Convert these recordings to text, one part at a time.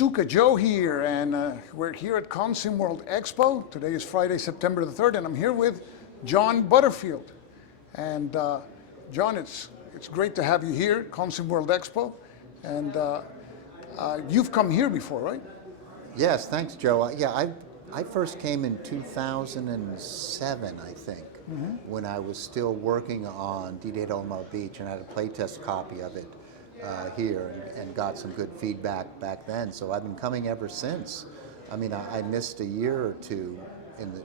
Stuka Joe here, and we're here at Consim World Expo. Today is Friday, September the 3rd, and I'm here with John Butterfield. And John, it's great to have you here at Consim World Expo. And you've come here before, right? Yes, thanks, Joe. I first came in 2007, I think, when I was still working on D-Day at Omaha Beach and had a playtest copy of it here and got some good feedback back then. So I've been coming ever since. I mean, I missed a year or two in the,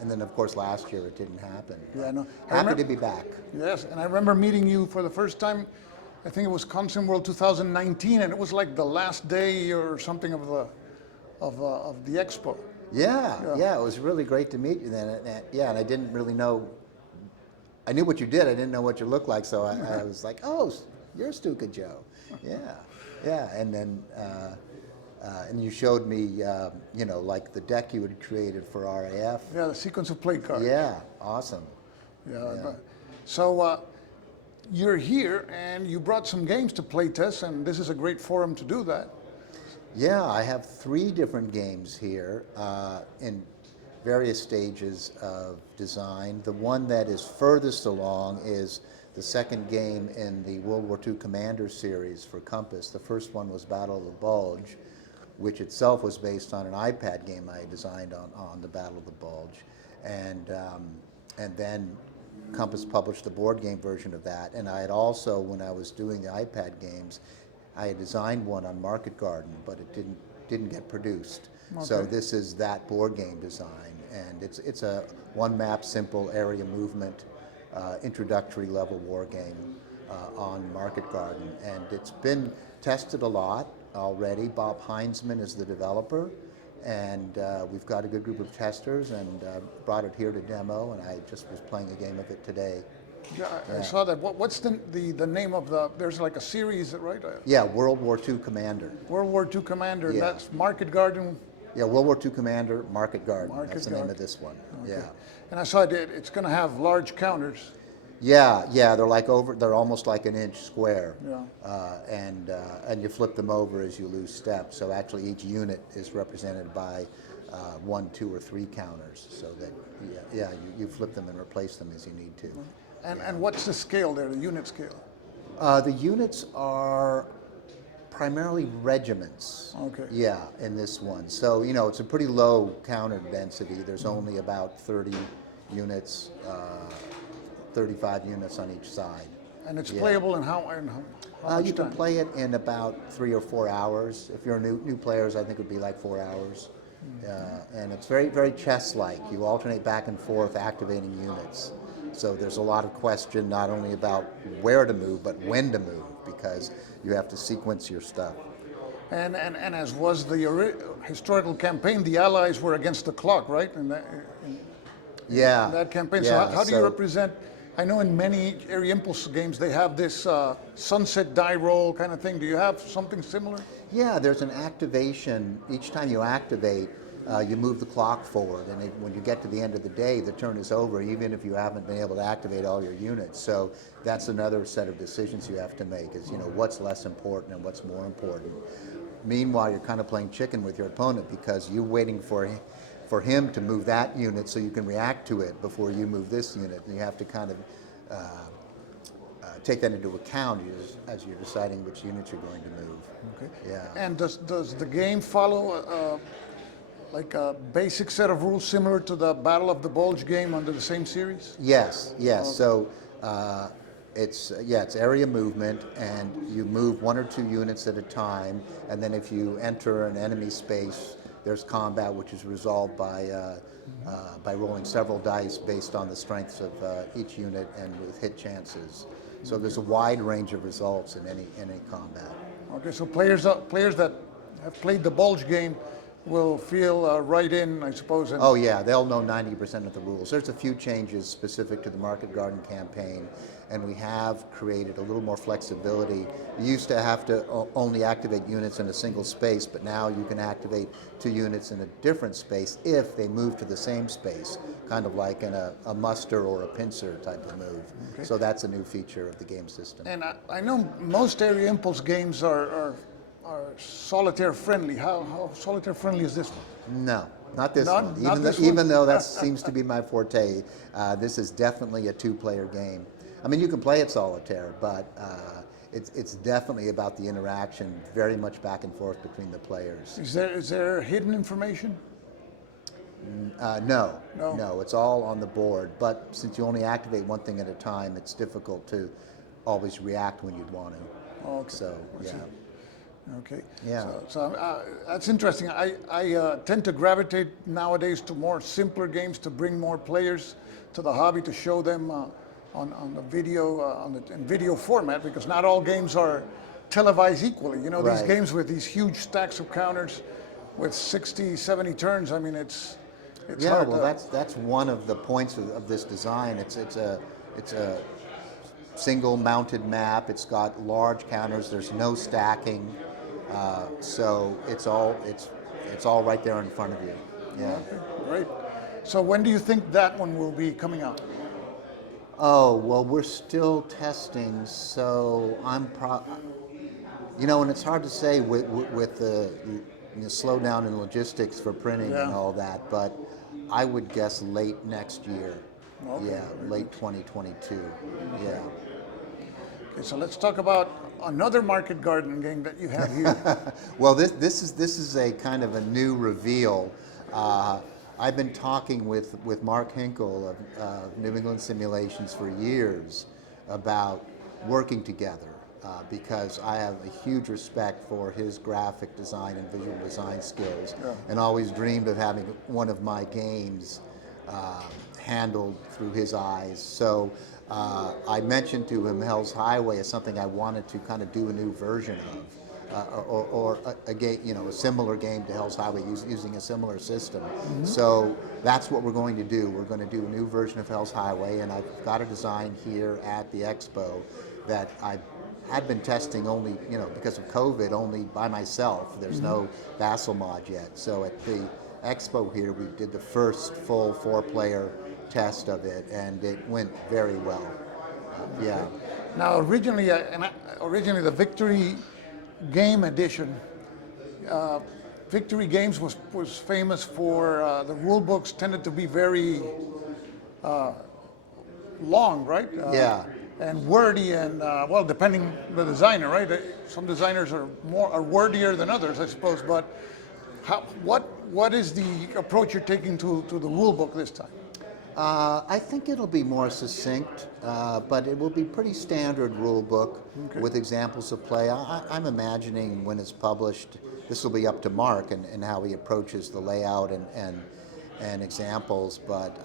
and then of course last year it didn't happen. Yeah, I know. Happy to be back. Yes, and I remember meeting you for the first time. I think it was Consim World 2019, and it was like the last day or something of the expo. Yeah, it was really great to meet you then. And I didn't really know. I knew what you did. I didn't know what you looked like, so I was like, oh, you're Stuka Joe. Yeah, and then and you showed me, like the deck you had created for RAF. Yeah, the sequence of play cards. Yeah, awesome. Yeah. So you're here, and you brought some games to play test, and this is a great forum to do that. Yeah, I have 3 different games here in various stages of design. The one that is furthest along is the second game in the World War II Commander series for Compass. The first one was Battle of the Bulge, which itself was based on an iPad game I designed on the Battle of the Bulge. And then Compass published the board game version of that. And I had also, when I was doing the iPad games, I had designed one on Market Garden, but it didn't get produced. Okay. So this is that board game design, and it's a one map, simple area movement, introductory level war game on Market Garden, and it's been tested a lot already. Bob Heinzman is the developer, and we've got a good group of testers, and brought it here to demo, and I just was playing a game of it today. Yeah, I saw that. What's the name of there's like a series, right? Yeah, World War II Commander. World War II Commander, Yeah. That's Market Garden. Yeah, World War II Commander, Market Garden. That's the Garden. name of this one. Okay. Yeah. And I saw it's going to have large counters. Yeah, they're almost like an inch square. Yeah. And you flip them over as you lose steps. So actually each unit is represented by 1, 2, or 3 counters. So that you flip them and replace them as you need to. And what's the scale there, the unit scale? The units are primarily regiments. Okay. Yeah, in this one. So, it's a pretty low counter density. There's only about 30 units, 35 units on each side. And it's playable in how much you can time? play it in about 3 or 4 hours. If you're new players, I think it would be like 4 hours. And it's very, very chess-like. You alternate back and forth activating units. So there's a lot of question not only about where to move, but when to move, because you have to sequence your stuff. And as was the historical campaign, the Allies were against the clock, right? In that campaign. Yeah, so how do you represent? I know in many area impulse games they have this sunset die roll kind of thing. Do you have something similar? Yeah, there's an activation. Each time you activate, you move the clock forward, and when you get to the end of the day, the turn is over, even if you haven't been able to activate all your units. So that's another set of decisions you have to make, is what's less important and what's more important. Meanwhile, you're kind of playing chicken with your opponent, because you're waiting for him to move that unit so you can react to it before you move this unit, and you have to kind of take that into account as you're deciding which units you're going to move. Okay. Yeah. And does the game follow like a basic set of rules similar to the Battle of the Bulge game under the same series? Yes. Okay. So it's area movement, and you move 1 or 2 units at a time, and then if you enter an enemy space, there's combat, which is resolved by rolling several dice based on the strengths of each unit and with hit chances. So there's a wide range of results in any combat. Okay, so players that have played the Bulge game will feel right in, I suppose. Oh yeah, they'll know 90% of the rules. There's a few changes specific to the Market Garden campaign, and we have created a little more flexibility. You used to have to only activate units in a single space, but now you can activate 2 units in a different space if they move to the same space, kind of like in a muster or a pincer type of move. Okay. So that's a new feature of the game system. And I know most area impulse games are are solitaire friendly. How solitaire friendly is this one? No, not this Not- one. not Even this though, one? even though that seems to be my forte, this is definitely a two-player game. I mean, you can play it solitaire, but it's definitely about the interaction, very much back and forth between the players. Is there hidden information? No, No. no, it's all on the board. But since you only activate one thing at a time, it's difficult to always react when you'd want to. Okay. So, I see. yeah. Okay. Yeah. So that's interesting. I tend to gravitate nowadays to more simpler games to bring more players to the hobby, to show them on the video in video format, because not all games are televised equally. You know, these Right. games with these huge stacks of counters with 60, 70 turns. I mean, it's Yeah, hard well, to, that's one of the points of this design. It's a single mounted map. It's got large counters. There's no stacking, so it's all right there in front of you. Yeah. Okay, great. So when do you think that one will be coming out? Oh well, we're still testing, so you know, and it's hard to say with the slowdown in logistics for printing and Yeah. all that, but I would guess late next year. Okay. Yeah, late 2022. Yeah. Okay, so let's talk about another market garden game that you have here. Well, this is a kind of a new reveal. I've been talking with Mark Hinkle of New England Simulations for years about working together because I have a huge respect for his graphic design and visual design skills, Yeah. and always dreamed of having one of my games handled through his eyes. So I mentioned to him Hell's Highway as something I wanted to kind of do a new version of, or a game, you know, a similar game to Hell's Highway using a similar system. Mm-hmm. So that's what we're going to do. We're going to do a new version of Hell's Highway, and I've got a design here at the Expo that I had been testing only, you know, because of COVID, only by myself. There's no Vassal mod yet. So at the Expo here, we did the first full 4-player test of it, and it went very well. Yeah. Now, originally the Victory Game Edition, Victory Games was famous for the rule books tended to be very long, right? Yeah. And wordy, and well, depending on the designer, right? Some designers are wordier than others, I suppose. But what is the approach you're taking to the rule book this time? I think it'll be more succinct, but it will be pretty standard rule book with examples of play. I'm imagining when it's published, this will be up to Mark and how he approaches the layout and examples, but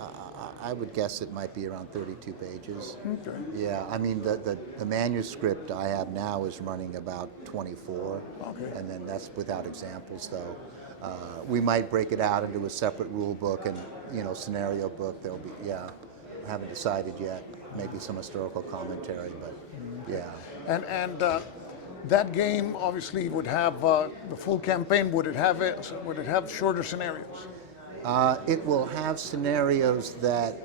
I would guess it might be around 32 pages. Okay. Yeah, I mean, the manuscript I have now is running about 24, Okay. and then that's without examples, though. We might break it out into a separate rule book and, you know, scenario book. There'll be, yeah, I haven't decided yet. Maybe some historical commentary, but yeah. And that game obviously would have the full campaign. Would it have shorter scenarios? It will have scenarios that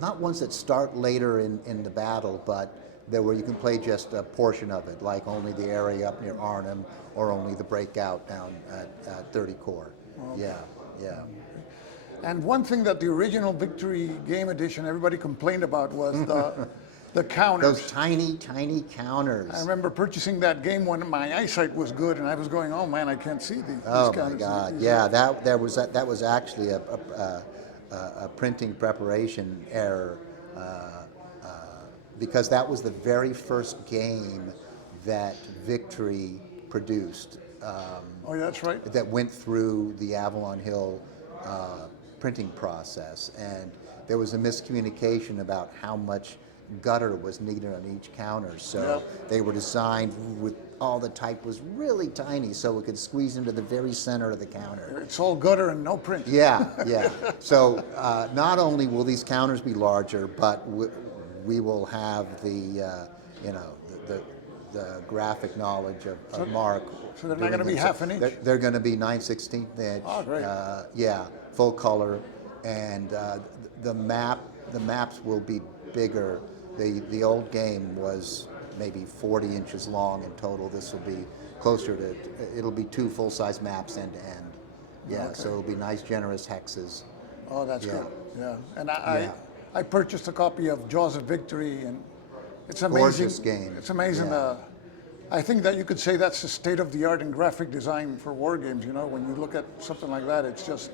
not ones that start later in the battle, but where you can play just a portion of it, like only the area up near Arnhem or only the breakout down at 30 Core. Okay. Yeah, yeah. And one thing that the original Victory Game Edition everybody complained about was the counters. Those tiny, tiny counters. I remember purchasing that game when my eyesight was good, and I was going, "Oh man, I can't see these Oh my counters." God! Yeah, that was actually a printing preparation error because that was the very first game that Victory produced. Oh, yeah, that's right. That went through the Avalon Hill printing process, and there was a miscommunication about how much gutter was needed on each counter. So they were designed with all the type was really tiny, so it could squeeze into the very center of the counter. It's all gutter and no print. Yeah, yeah. So not only will these counters be larger, but we will have the you know, the graphic knowledge of Mark. So they're not going to be half an inch? They're going to be 9/16 inch. Oh, great. Yeah, full color, and the maps will be bigger. The old game was maybe 40 inches long in total. This will be closer to, it'll be 2 full-size maps end to end. Yeah, Okay. so it'll be nice, generous hexes. Oh, that's Yeah. good. Yeah, and Yeah. I purchased a copy of Jaws of Victory, and it's amazing. Gorgeous game. It's amazing. Yeah. I think that you could say that's the state of the art in graphic design for war games. You know, when you look at something like that, it's just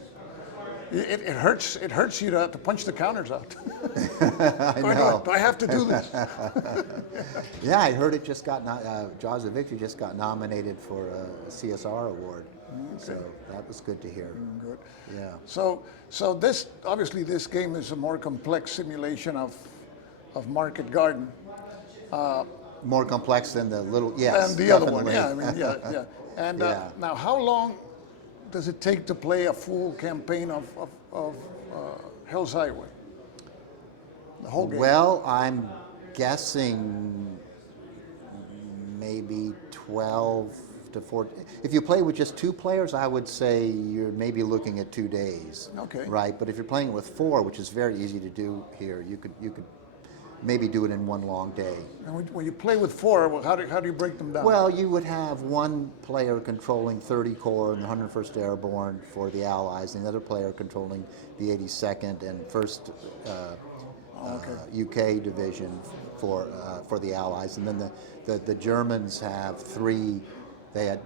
it hurts. It hurts you to punch the counters out. I know. Do I have to do this? Yeah, I heard it just got, Jaws of Victory just got nominated for a CSR award. So that was good to hear. Good. Yeah. So this obviously this game is a more complex simulation of Market Garden. More complex than the little, yes. And the other one, definitely. yeah, I mean, yeah, yeah. And Yeah. now, how long does it take to play a full campaign of Hell's Highway? The whole game. Well, I'm guessing maybe 12 to 14. If you play with just 2 players, I would say you're maybe looking at 2 days. Okay. Right, but if you're playing it with 4, which is very easy to do here, you could maybe do it in one long day. And when you play with 4, well, how do you break them down? Well, you would have one player controlling 30 Corps and the 101st Airborne for the Allies, and the other player controlling the 82nd and 1st UK Division for the Allies, and then the Germans have 3. They had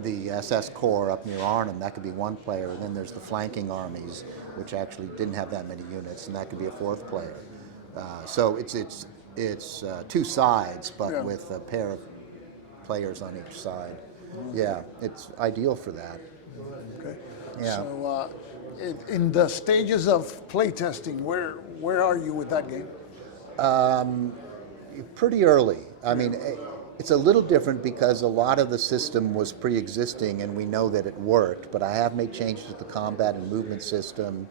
the SS Corps up near Arnhem. That could be one player, and then there's the flanking armies, which actually didn't have that many units, and that could be a 4th player. So it's 2 sides, but Yeah. with a pair of players on each side. Yeah, it's ideal for that. Okay. Yeah. So in the stages of playtesting, where are you with that game? Pretty early. I mean, it's a little different because a lot of the system was pre-existing and we know that it worked, but I have made changes to the combat and movement system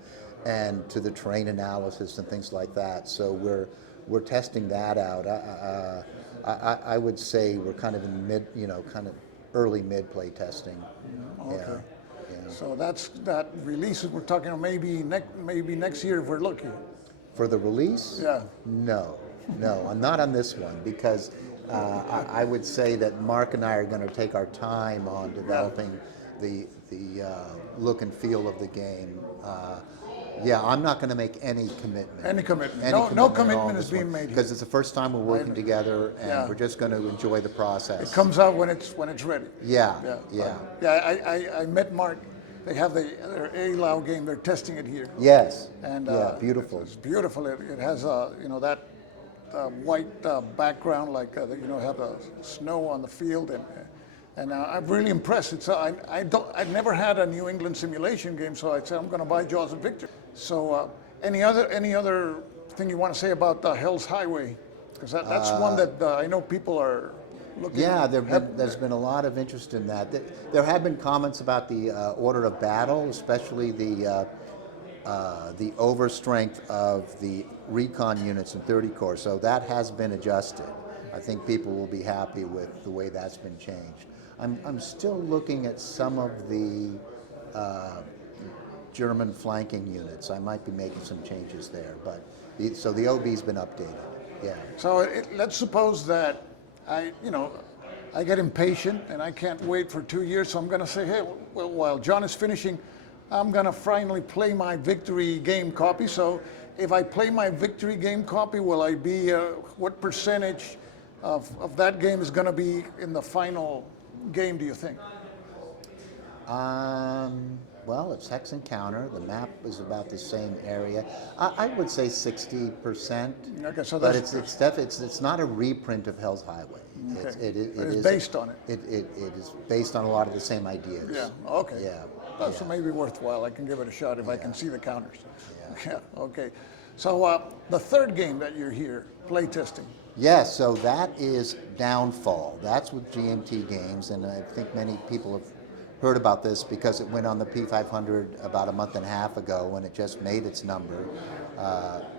and to the terrain analysis and things like that. So we're testing that out. I would say we're kind of in kind of early mid-play testing. Okay. Yeah. So that release we're talking about maybe next year if we're lucky. For the release? Yeah. No, I'm not on this one because I would say that Mark and I are going to take our time on developing the look and feel of the game. I'm not going to make any commitment. Any commitment. at No all commitment on is this being one, made here. because it's the first time we're working together, and Yeah. we're just going to enjoy the process. It comes out when it's ready. Yeah. I met Mark. They have their ALAO game. They're testing it here. Yes. And beautiful. It's beautiful. It has that white background, like have the snow on the field, and I'm really impressed. It's I've never had a New England simulation game, so I said I'm going to buy Jaws of Victory. So any other thing you want to say about Hell's Highway? Because that's one that I know people are looking. Yeah, there's been a lot of interest in that. There have been comments about the order of battle, especially the overstrength of the recon units in 30 Corps. So that has been adjusted. I think people will be happy with the way that's been changed. I'm still looking at some of the German flanking units. I might be making some changes there, but so the OB's been updated. Yeah. So let's suppose that I get impatient and I can't wait for 2 years. So I'm going to say, hey, well, while John is finishing, I'm going to finally play my victory game copy. So if I play my victory game copy, will I be, what percentage of that game is going to be in the final game, do you think? Well, it's hex and counter. The map is about the same area. I would say 60%. Okay, so but that's it's not a reprint of Hell's Highway. Okay. It It's is based on it. It is based on a lot of the same ideas. Yeah. Okay. Yeah. Well, so maybe worthwhile. I can give it a shot if I can see the counters. Yeah. Yeah. Okay. So the third game that you're here playtesting. Yes, so that is Downfall. That's with GMT Games, and I think many people have heard about this because it went on the P500 about a month and a half ago when it just made its number,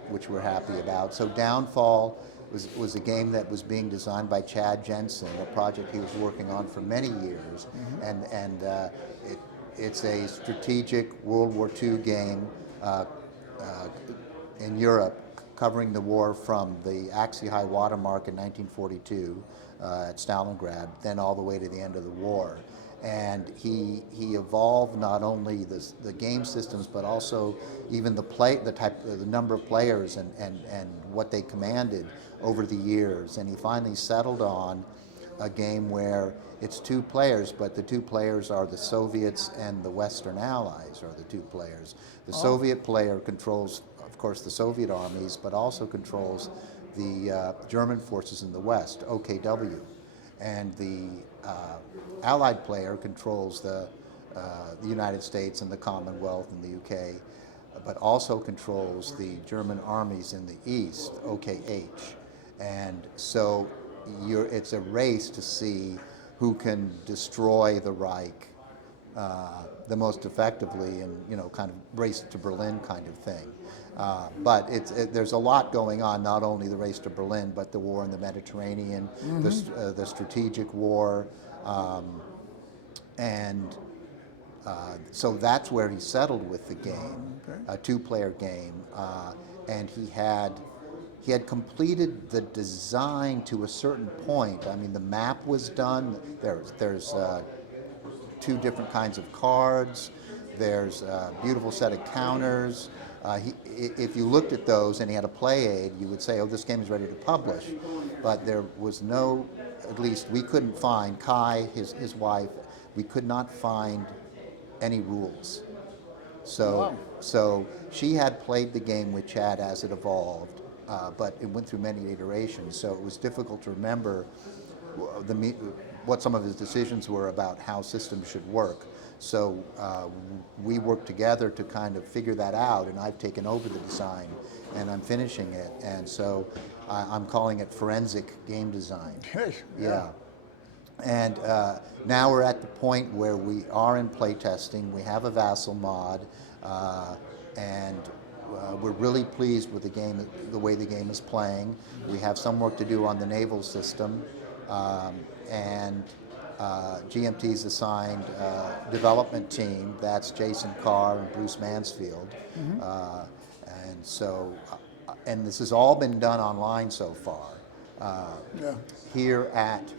which we're happy about. So Downfall was a game that was being designed by Chad Jensen, a project he was working on for many years, and it's a strategic World War II game in Europe covering the war from the Axis high water mark in 1942 at Stalingrad, then all the way to the end of the war. And he evolved not only the game systems, but also even the number of players and what they commanded over the years. And he finally settled on a game where it's two players, but the two players are the Soviets and the Western Allies are the two players. The Soviet player controls, of course, the Soviet armies, but also controls the German forces in the West, OKW. And the Allied player controls the United States and the Commonwealth and the UK, but also controls the German armies in the East, OKH. And so it's a race to see who can destroy the Reich the most effectively, and kind of race to Berlin kind of thing. But there's a lot going on, not only the race to Berlin, but the war in the Mediterranean, the strategic war, and so that's where he settled with the game, a two-player game, and he had completed the design to a certain point. I mean, the map was done. There's two different kinds of cards. There's a beautiful set of counters. If you looked at those and he had a play aid, you would say, oh, this game is ready to publish. But there was no, at least we couldn't find, Kai, his wife, we could not find any rules. So she had played the game with Chad as it evolved, but it went through many iterations, so it was difficult to remember what some of his decisions were about how systems should work. So we worked together to kind of figure that out, and I've taken over the design and I'm finishing it, and so I'm calling it forensic game design. Yeah. And now we're at the point where we are in playtesting. We have a Vassal mod, and we're really pleased with the game, the way the game is playing. We have some work to do on the naval system, and GMT's assigned development team. That's Jason Carr and Bruce Mansfield. And so, and this has all been done online so far. Here at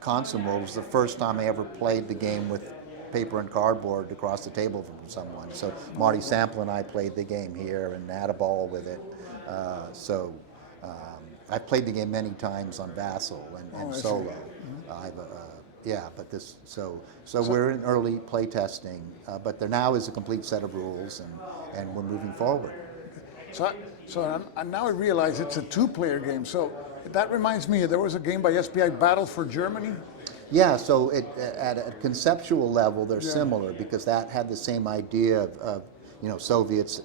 Consummate was the first time I ever played the game with paper and cardboard across the table from someone. So Marty Sample and I played the game here and had a ball with it. I've played the game many times on Vassal and solo. But this so we're in early play testing, but there now is a complete set of rules, and we're moving forward. So now I realize it's a two-player game. So that reminds me, there was a game by SPI, Battle for Germany. Yeah, so at a conceptual level, they're similar, because that had the same idea of Soviets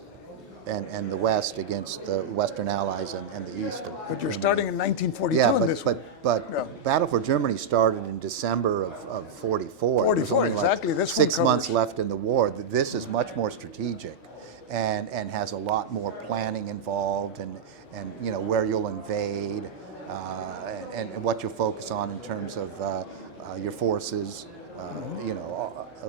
and the West against the Western Allies and the East. But you're starting in 1942 in this one. But Battle for Germany started in December of 44. 44, exactly. This one 6 months left in the war. This is much more strategic, and has a lot more planning involved, and where you'll invade, and what you'll focus on in terms of your forces.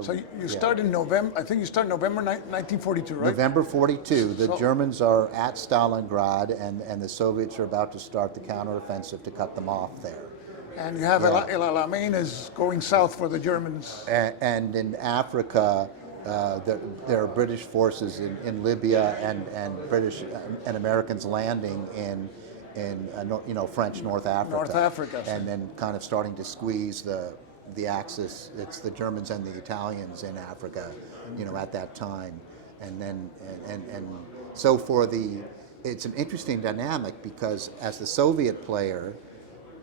So you start in November, I think you start November 1942, right? November 42. The Germans are at Stalingrad, and the Soviets are about to start the counteroffensive to cut them off there. And you have El Alamein is going south for the Germans. And in Africa, there are British forces in Libya, and British and Americans landing in French North Africa. North Africa. And then kind of starting to squeeze the axis. It's the Germans and the Italians in Africa, at that time. And then so it's an interesting dynamic, because as the Soviet player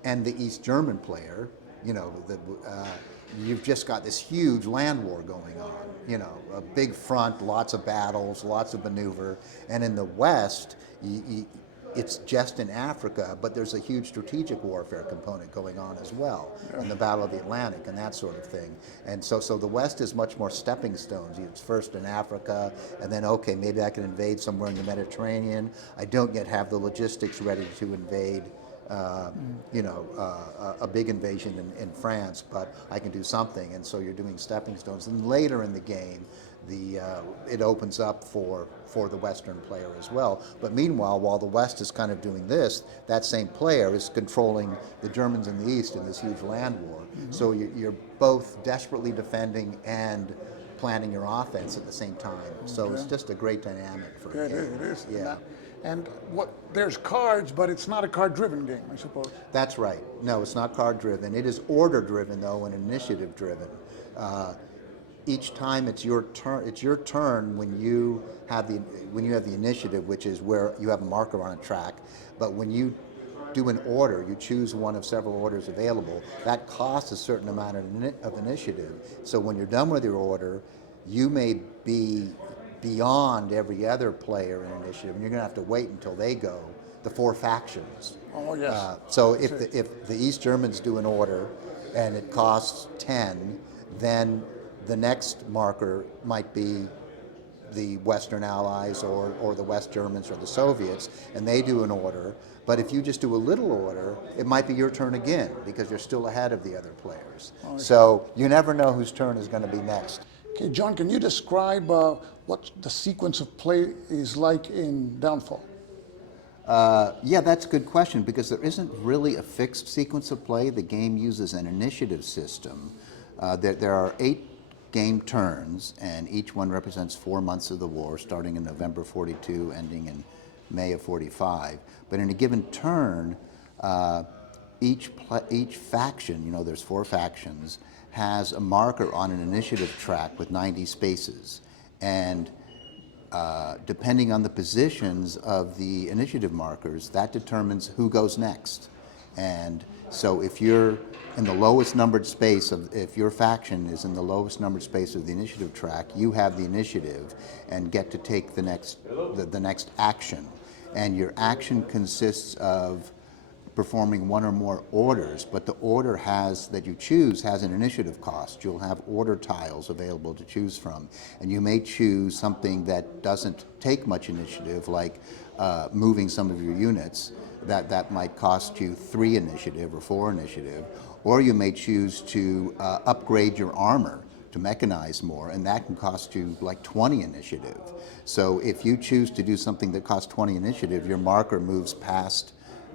and the East German player, you've just got this huge land war going on, a big front, lots of battles, lots of maneuver. And in the West, it's just in Africa, but there's a huge strategic warfare component going on as well, in the Battle of the Atlantic and that sort of thing. And so the West is much more stepping stones. It's first in Africa, and then, okay, maybe I can invade somewhere in the Mediterranean. I don't yet have the logistics ready to invade a big invasion in France, but I can do something. And so you're doing stepping stones. And later in the game, it opens up for the Western player as well. But meanwhile, while the West is kind of doing this, that same player is controlling the Germans in the East in this huge land war. So you're both desperately defending and planning your offense at the same time. So it's just a great dynamic for a game. It is. Yeah. And there's cards, but it's not a card-driven game, I suppose. That's right. No, it's not card-driven. It is order-driven, though, and initiative-driven. Each time it's your turn. It's your turn when you have the initiative, which is where you have a marker on a track. But when you do an order, you choose one of several orders available. That costs a certain amount of initiative. So when you're done with your order, you may be beyond every other player in initiative, and you're going to have to wait until they go. The four factions. Oh yes. So if the East Germans do an order, and it costs 10, then the next marker might be the Western Allies or the West Germans or the Soviets, and they do an order. But if you just do a little order, it might be your turn again because you're still ahead of the other players. So you never know whose turn is going to be next. Okay, John, can you describe what the sequence of play is like in Downfall? Yeah, that's a good question because there isn't really a fixed sequence of play. The game uses an initiative system. There are 8 game turns, and each one represents 4 months of the war, starting in November 42, ending in May of 45. But in a given turn, each faction, there's 4 factions, has a marker on an initiative track with 90 spaces. And depending on the positions of the initiative markers, that determines who goes next. And so if you're in the lowest numbered space if your faction is in the lowest numbered space of the initiative track, you have the initiative and get to take the next action. And your action consists of performing one or more orders, but the order that you choose has an initiative cost. You'll have order tiles available to choose from, and you may choose something that doesn't take much initiative, like moving some of your units. That might cost you 3 initiative or 4 initiative, or you may choose to upgrade your armor to mechanize more, and that can cost you like 20 initiative. So if you choose to do something that costs 20 initiative, your marker moves past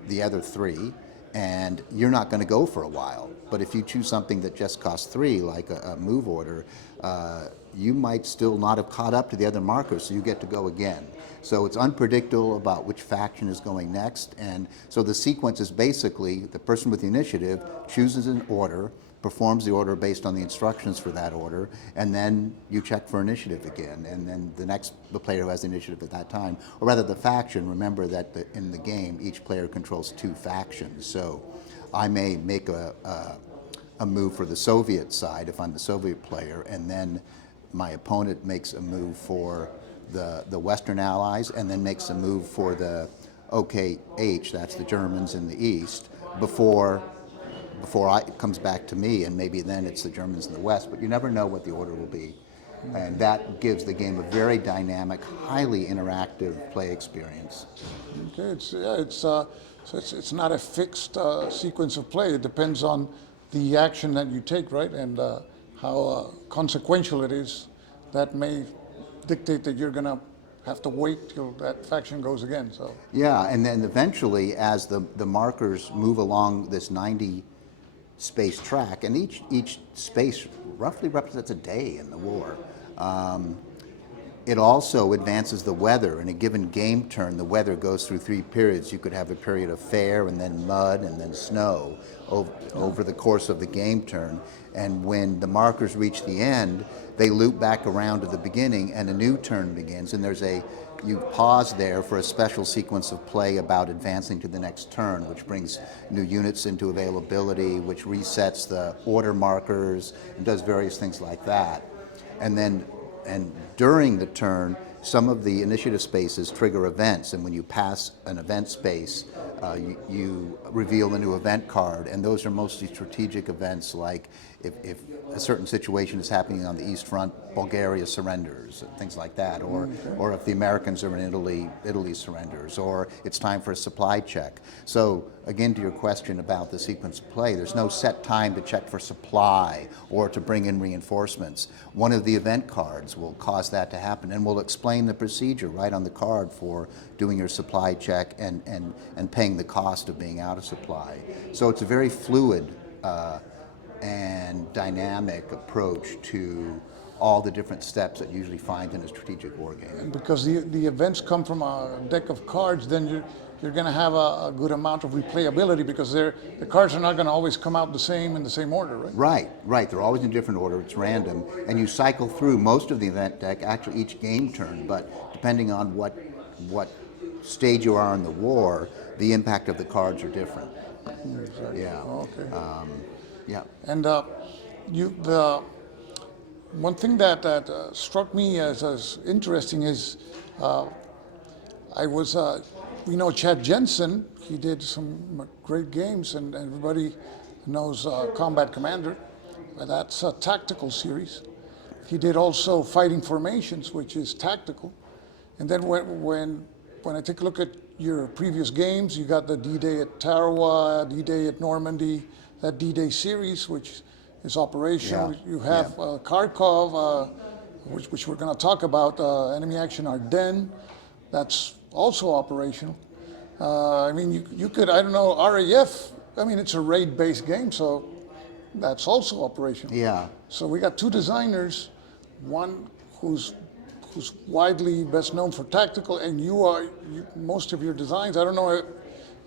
the other 3, and you're not going to go for a while. But if you choose something that just costs 3, like a move order, you might still not have caught up to the other markers, so you get to go again. So it's unpredictable about which faction is going next, and so the sequence is basically the person with the initiative chooses an order, performs the order based on the instructions for that order, and then you check for initiative again, and then the player who has the initiative at that time, or rather the faction, remember that in the game each player controls 2 factions, so I may make a move for the Soviet side if I'm the Soviet player, and then my opponent makes a move for the Western Allies, and then makes a move for the OKH, that's the Germans in the East, before it comes back to me, and maybe then it's the Germans in the West, but you never know what the order will be. And that gives the game a very dynamic, highly interactive play experience. Okay, it's not a fixed sequence of play. It depends on the action that you take, right? And how consequential it is. That may dictate that you're going to have to wait till that faction goes again. So yeah, and then eventually, as the markers move along this 90 space track, and each space roughly represents a day in the war. It also advances the weather. In a given game turn, the weather goes through 3 periods. You could have a period of fair, and then mud, and then snow over the course of the game turn. And when the markers reach the end, they loop back around to the beginning, and a new turn begins. And you pause there for a special sequence of play about advancing to the next turn, which brings new units into availability, which resets the order markers, and does various things like that. And during the turn, some of the initiative spaces trigger events, and when you pass an event space, you reveal a new event card, and those are mostly strategic events, like if a certain situation is happening on the East Front, Bulgaria surrenders, and things like that, or if the Americans are in Italy, Italy surrenders, or it's time for a supply check. So again, to your question about the sequence of play, there's no set time to check for supply or to bring in reinforcements. One of the event cards will cause that to happen, and we'll explain the procedure right on the card for doing your supply check and paying the cost of being out of supply. So it's a very fluid and dynamic approach to all the different steps that you usually find in a strategic war game. And because the events come from a deck of cards, then you're going to have a good amount of replayability, because the cards are not going to always come out the same in the same order, right? Right. They're always in different order. It's random, and you cycle through most of the event deck, actually each game turn. But depending on what stage you are in the war, the impact of the cards are different. Exactly. Yeah. Okay. Yeah. And the one thing that struck me as interesting is I was, Chad Jensen. He did some great games, and everybody knows Combat Commander. That's a tactical series. He did also Fighting Formations, which is tactical. And then when I take a look at your previous games, you got the D-Day at Tarawa, D-Day at Normandy, that D-Day series, which is operational. Yeah. You have Kharkov, which we're going to talk about, Enemy Action Ardennes. That's also operational. You could, I don't know, RAF, it's a raid-based game, so that's also operational. Yeah. So we got two designers, one who's widely best known for tactical, and most of your designs, I don't know,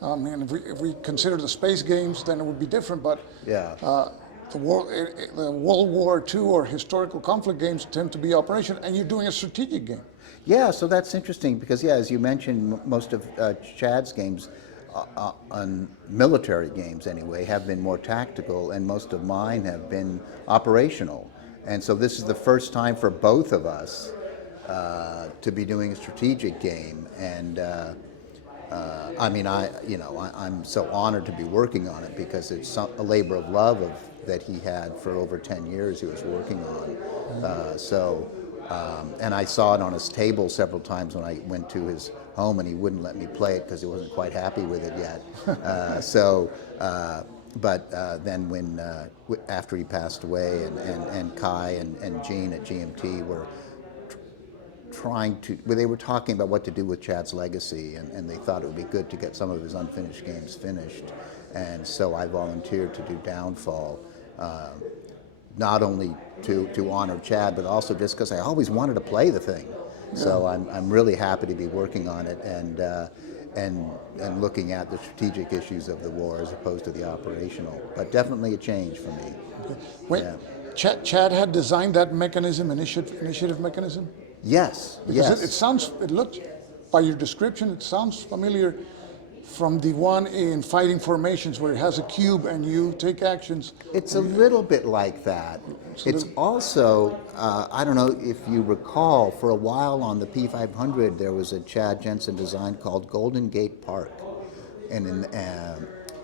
if we consider the space games, then it would be different, but Yeah. the World War II or historical conflict games tend to be operational, and you're doing a strategic game. Yeah, so that's interesting because, as you mentioned, most of Chad's games, on military games anyway, have been more tactical, and most of mine have been operational. And so this is the first time for both of us to be doing a strategic game, and I'm so honored to be working on it because it's a labor of love that he had for over 10 years. He was working on, and I saw it on his table several times when I went to his home, and he wouldn't let me play it because he wasn't quite happy with it yet. Then when after he passed away, and Kai and Gene at GMT were they were talking about what to do with Chad's legacy, and they thought it would be good to get some of his unfinished games finished. And so I volunteered to do Downfall, not only to honor Chad, but also just because I always wanted to play the thing. Yeah. So I'm really happy to be working on it and looking at the strategic issues of the war as opposed to the operational. But definitely a change for me. Okay. Wait, yeah. Chad had designed that mechanism, initiative mechanism? Yes. Because it looked, by your description, it sounds familiar from the one in Fighting Formations where it has a cube and you take actions. It's a little bit like that. It's also, I don't know if you recall, for a while on the P500 there was a Chad Jensen design called Golden Gate Park. And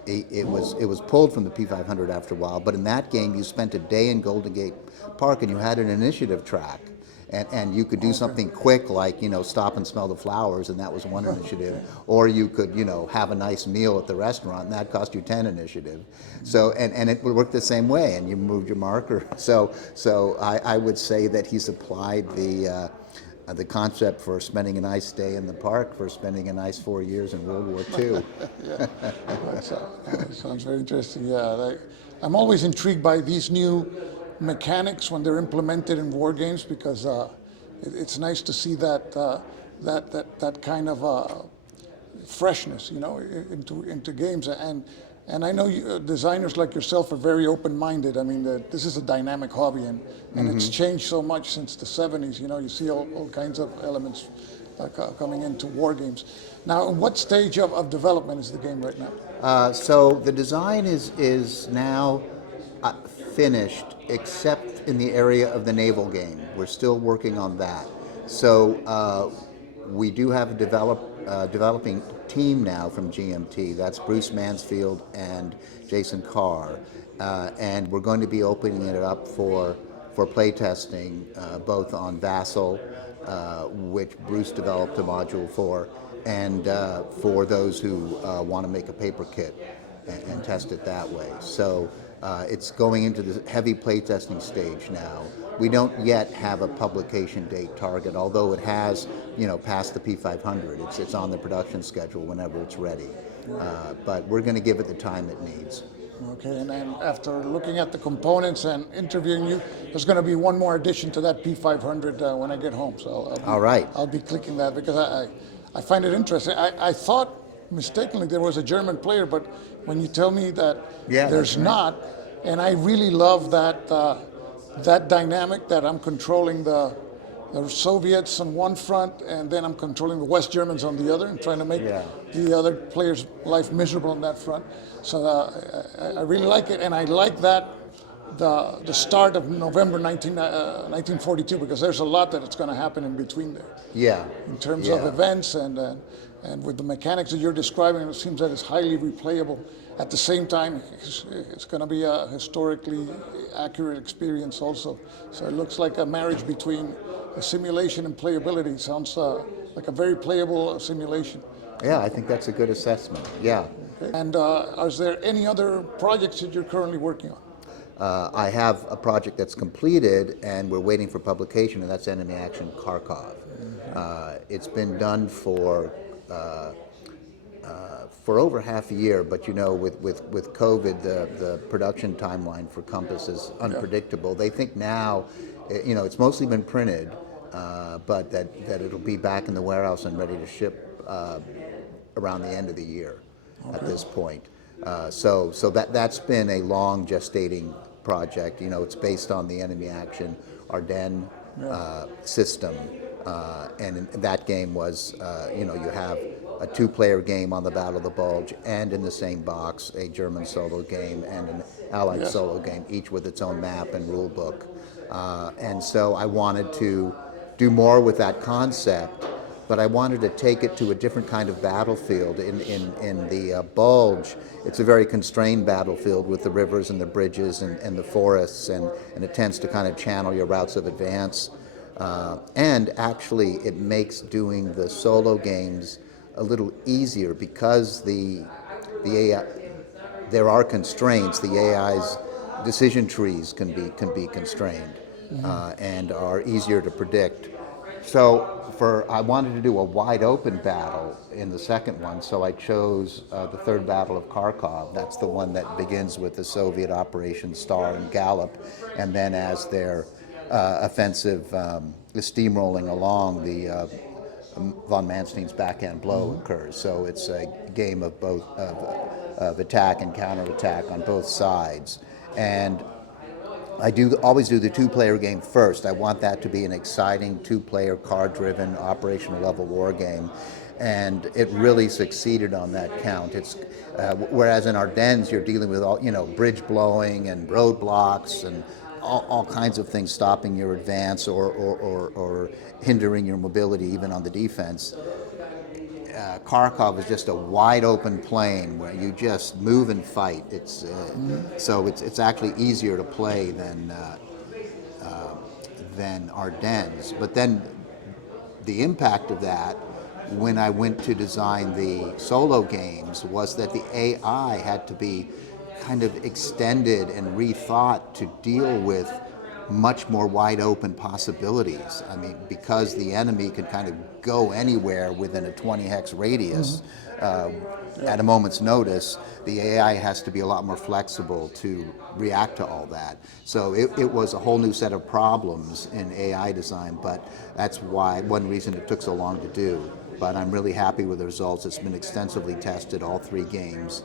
it was pulled from the P500 after a while, but in that game you spent a day in Golden Gate Park and you had an initiative track. And you could do something quick like, stop and smell the flowers, and that was one initiative. Or you could, have a nice meal at the restaurant, and that cost you 10 initiative. So, and it would work the same way, and you moved your marker. So I would say that he's applied the concept for spending a nice day in the park for spending a nice 4 years in World War II. Yeah, that sounds very interesting. Yeah, I'm always intrigued by these new mechanics when they're implemented in war games, because it's nice to see that kind of freshness, into games. And I know designers like yourself are very open-minded. This is a dynamic hobby, and it's changed so much since the 70s. You see all kinds of elements coming into war games. Now, what stage of development is the game right now? So the design is now finished, except in the area of the naval game. We're still working on that. So we do have a developing team now from GMT. That's Bruce Mansfield and Jason Carr. and we're going to be opening it up for playtesting, both on Vassal, which Bruce developed a module for, and for those who want to make a paper kit and test it that way. So it's going into the heavy playtesting stage now. We don't yet have a publication date target, although it has, passed the P500. It's on the production schedule whenever it's ready. But we're going to give it the time it needs. Okay, and then after looking at the components and interviewing you, there's going to be one more addition to that P500 when I get home. So All right. I'll be clicking that because I find it interesting. I thought mistakenly there was a German player, but when you tell me that there's not, and I really love that that dynamic that I'm controlling the Soviets on one front, and then I'm controlling the West Germans on the other, and trying to make the other player's life miserable on that front. So I really like it, and I like that the start of November 1942, because there's a lot that it's going to happen in between there. Yeah. In terms of events and with the mechanics that you're describing, it seems that it's highly replayable. At the same time, it's going to be a historically accurate experience also. So it looks like a marriage between a simulation and playability. Sounds like a very playable simulation. Yeah, I think that's a good assessment. Yeah. Okay. And is there any other projects that you're currently working on? I have a project that's completed and we're waiting for publication, and that's Enemy Action Kharkov. It's been done for over half a year, but with COVID, the production timeline for Compass is unpredictable. They think now, it's mostly been printed, but that it'll be back in the warehouse and ready to ship around the end of the year at this point. So that's been a long gestating project. It's based on the Enemy Action Ardennes system, and that game was, you have a two-player game on the Battle of the Bulge, and in the same box, a German solo game and an Allied solo game, each with its own map and rule book. And so I wanted to do more with that concept, but I wanted to take it to a different kind of battlefield. In the Bulge, it's a very constrained battlefield with the rivers and the bridges and the forests, and it tends to kind of channel your routes of advance. And actually, it makes doing the solo games a little easier because the AI, there are constraints. The AI's decision trees can be constrained and are easier to predict. So I wanted to do a wide open battle in the second one, so I chose the third battle of Kharkov. That's the one that begins with the Soviet Operation Star and Gallop, and then as their offensive is steamrolling along, the von Manstein's backhand blow occurs. So it's a game of both of attack and counterattack on both sides. And I always do the two-player game first. I want that to be an exciting two-player, card-driven, operational level war game, and it really succeeded on that count. It's whereas in Ardennes you're dealing with all bridge blowing and roadblocks and all kinds of things stopping your advance or hindering your mobility even on the defense. Kharkov is just a wide open plain where you just move and fight. So it's actually easier to play than Ardennes. But then the impact of that, when I went to design the solo games, was that the AI had to be kind of extended and rethought to deal with much more wide open possibilities. I mean, because the enemy can kind of go anywhere within a 20 hex radius at a moment's notice, the AI has to be a lot more flexible to react to all that. So it was a whole new set of problems in AI design, but that's one reason it took so long to do. But I'm really happy with the results. It's been extensively tested, all three games.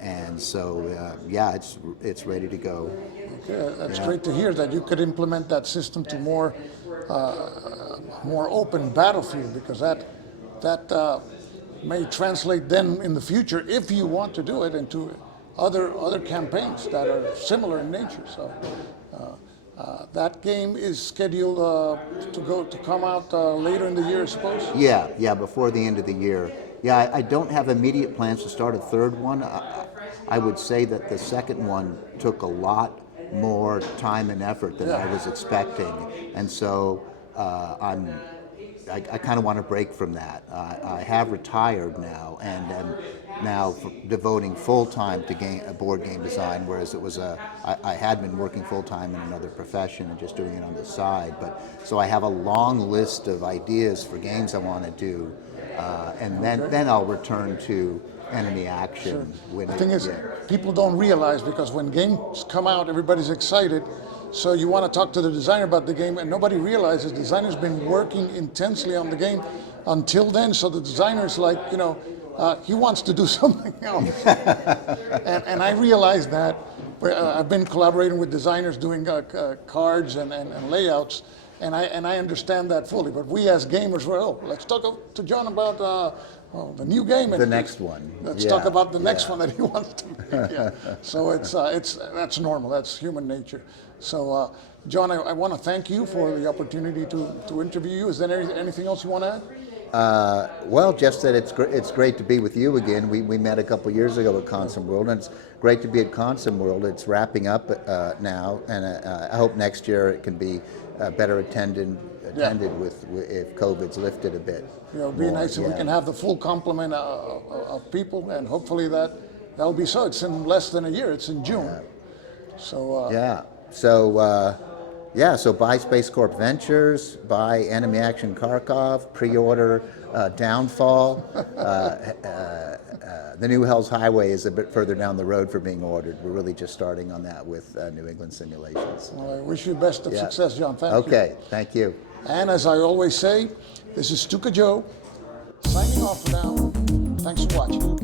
And so, it's ready to go. Okay, that's great to hear that you could implement that system to more open battlefield, because that may translate then in the future, if you want to do it, into other campaigns that are similar in nature. So that game is scheduled to come out later in the year, I suppose? Yeah, before the end of the year. Yeah, I don't have immediate plans to start a third one. I would say that the second one took a lot more time and effort than I was expecting, and so I kind of want to break from that. I have retired now, and am now devoting full time to board game design, whereas I had been working full time in another profession and just doing it on the side. But so I have a long list of ideas for games I want to do, and then I'll return to enemy action. Sure. The thing is, people don't realize, because when games come out, everybody's excited. So you want to talk to the designer about the game, and nobody realizes the designer's been working intensely on the game until then. So the designer's like, he wants to do something else. and I realize that. I've been collaborating with designers doing cards and layouts, and I understand that fully. But we as gamers, let's talk to John about the new game. The next one. Let's talk about the next one that he wants to make. Yeah. So that's normal. That's human nature. So, John, I want to thank you for the opportunity to interview you. Is there anything else you want to add? Well, just that it's great to be with you again. We met a couple years ago at Consum World, and it's great to be at Consum World. It's wrapping up now, and I hope next year it can be better attended with if COVID's lifted a bit. It'll be nice if we can have the full complement of people, and hopefully that'll be so. It's in less than a year. It's in June. So So buy Space Corp Ventures, buy Enemy Action Kharkov, pre-order Downfall. The new Hell's Highway is a bit further down the road for being ordered. We're really just starting on that with New England Simulations. Well, I wish you best of success, John. Thank you. Okay, thank you. And as I always say, this is Stuka Joe, signing off for now. Thanks for watching.